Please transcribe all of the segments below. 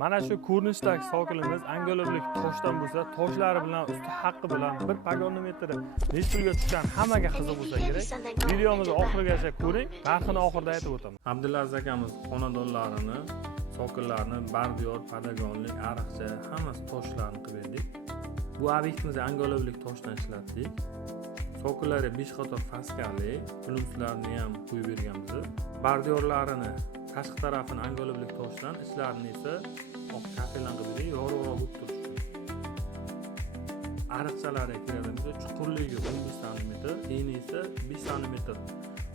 Mana shu ko'rinishdagi sokinimiz angoloblik toshdan bo'lsa, toshlari bilan usti haqqi bilan 1 pagonometri necha pulga tushgan hammaga qiziq bo'lsa kerak. Videomizni oxirigacha ko'ring, narxini oxirida aytib o'taman. Abdulaziz akamiz xonadonlarini, sokinlarni bardiyor, padagonlik, ariqcha, hammasi toshlarni qilib berdik. Bu obyektimizni angoloblik toshdan ishlatdik. Sokinlari 5 qator faskali, plyuslarni ham qo'yib berganmiz. Bardiyorlarini tashqi tarafini angoloblik toshdan, ichlarini esa oq kafeldan qilib berdik, yorug'roq bo'lib turishi uchun. Ariqchalari kirganimizda chuqurligi 15 cm, eni esa 5 cm.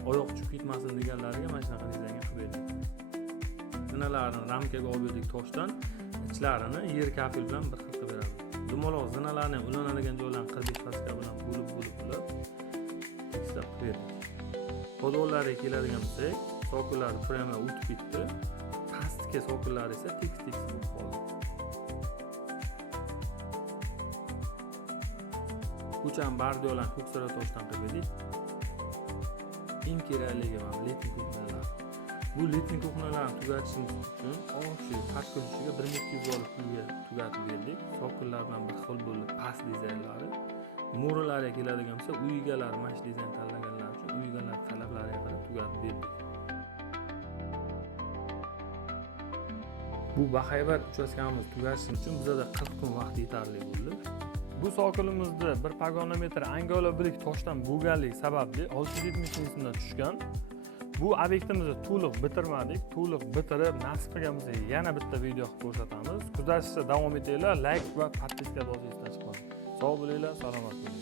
Oyoq tushib ketmasin deganlarga mana shunaqa dizaynga qilib berdik. Zinalarni ramkaga olib berdik toshdan, ichlarini yer kafel bilan bir xil qilib beramiz. Dumaloq zinalarni ulanadigan joylarni 45 faska bilan bo'lib tekislab berdik. Podollarga keladigan bo'lsak, sokinlar prema o'tib ketdi. Pastki sokinlar esa tekis bo'lib qoldi. Ko'cham bardiyorlarni ko'ksara toshdan qilib berdik. Eng kerakligi mana letniy kuxnalar. Bu letniy kuxnalarni tugatishimiz uchun shu past ko'rinishiga 1200 dollar pulga tugatib berdik. Sokinlar bilan bir xil bo'lib past dizaynlari. Mo'rilarga keladigan bo'lsa, uy egalari mana shu dizayn tanlaganlar uchun uy egalari talablariga qarab tugatib berdik. Bu bahaybat uchastkamiz tugatish uchun bizda 40 kun vaqt yetarli bo'ldi. Bu sokinimizda 1 pagonometr angoloblik toshdan bo'lganligi sababli 670 ming so'mdan tushgan. Bu obyektimizni to'liq bitirmadik. To'liq bitirib, nasib qilganimizda yana bitta video qilib ko'rsatamiz. Kuzatishda davom etinglar, like va podpiska bosishdan chiqmang. Sog' bo'linglar, salomat bo'ling.